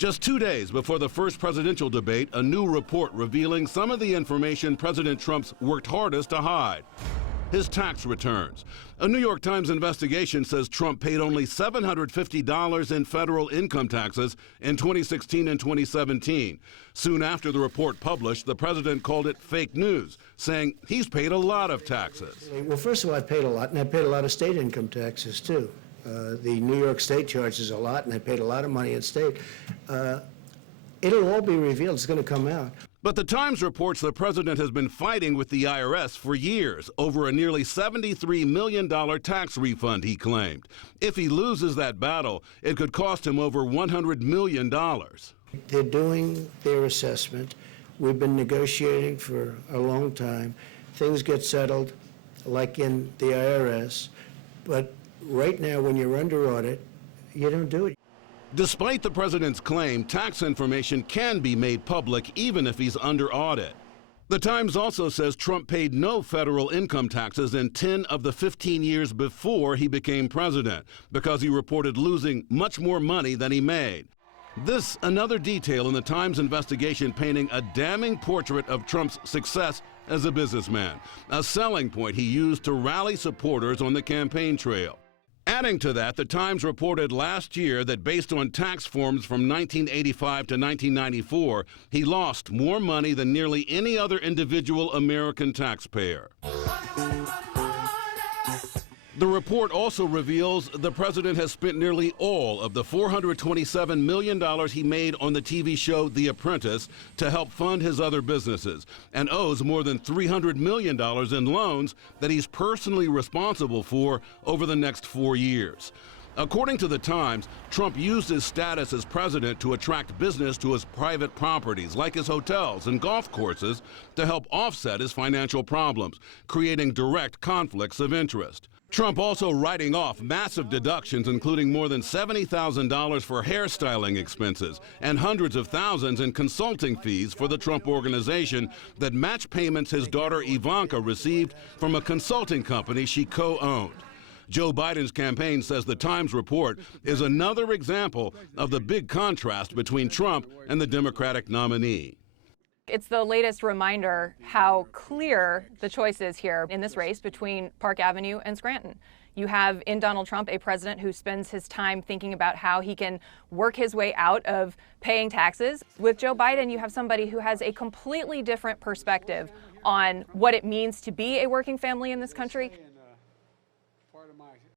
Just 2 days before the first presidential debate, a new report revealing some of the information President Trump's worked hardest to hide. His tax returns. A New York Times investigation says Trump paid only $750 in federal income taxes in 2016 and 2017. Soon after the report published, the president called it fake news, saying he's paid a lot of taxes. Well, first of all, I paid a lot, and I paid a lot of state income taxes, too. The New York State charges a lot, and I paid a lot of money in state. It'll all be revealed. It's going to come out. But the Times reports the president has been fighting with the IRS for years over a nearly $73 million tax refund he claimed. If he loses that battle, it could cost him over $100 million. They're doing their assessment. We've been negotiating for a long time. Things get settled, like in the IRS. But right now, when you're under audit, you don't do it. Despite the president's claim, tax information can be made public even if he's under audit. The Times also says Trump paid no federal income taxes in 10 of the 15 years before he became president because he reported losing much more money than he made. This, another detail in the Times investigation painting a damning portrait of Trump's success as a businessman, a selling point he used to rally supporters on the campaign trail. Adding to that, the Times reported last year that based on tax forms from 1985 to 1994, he lost more money than nearly any other individual American taxpayer. The report also reveals the president has spent nearly all of the $427 million he made on the TV show The Apprentice to help fund his other businesses and owes more than $300 million in loans that he's personally responsible for over the next 4 years. According to the Times, Trump used his status as president to attract business to his private properties, like his hotels and golf courses, to help offset his financial problems, creating direct conflicts of interest. Trump also writing off massive deductions, including more than $70,000 for hairstyling expenses and hundreds of thousands in consulting fees for the Trump Organization that match payments his daughter Ivanka received from a consulting company she co-owned. Joe Biden's campaign says the Times report is another example of the big contrast between Trump and the Democratic nominee. It's the latest reminder how clear the choice is here in this race between Park Avenue and Scranton. You have in Donald Trump a president who spends his time thinking about how he can work his way out of paying taxes. With Joe Biden, you have somebody who has a completely different perspective on what it means to be a working family in this country.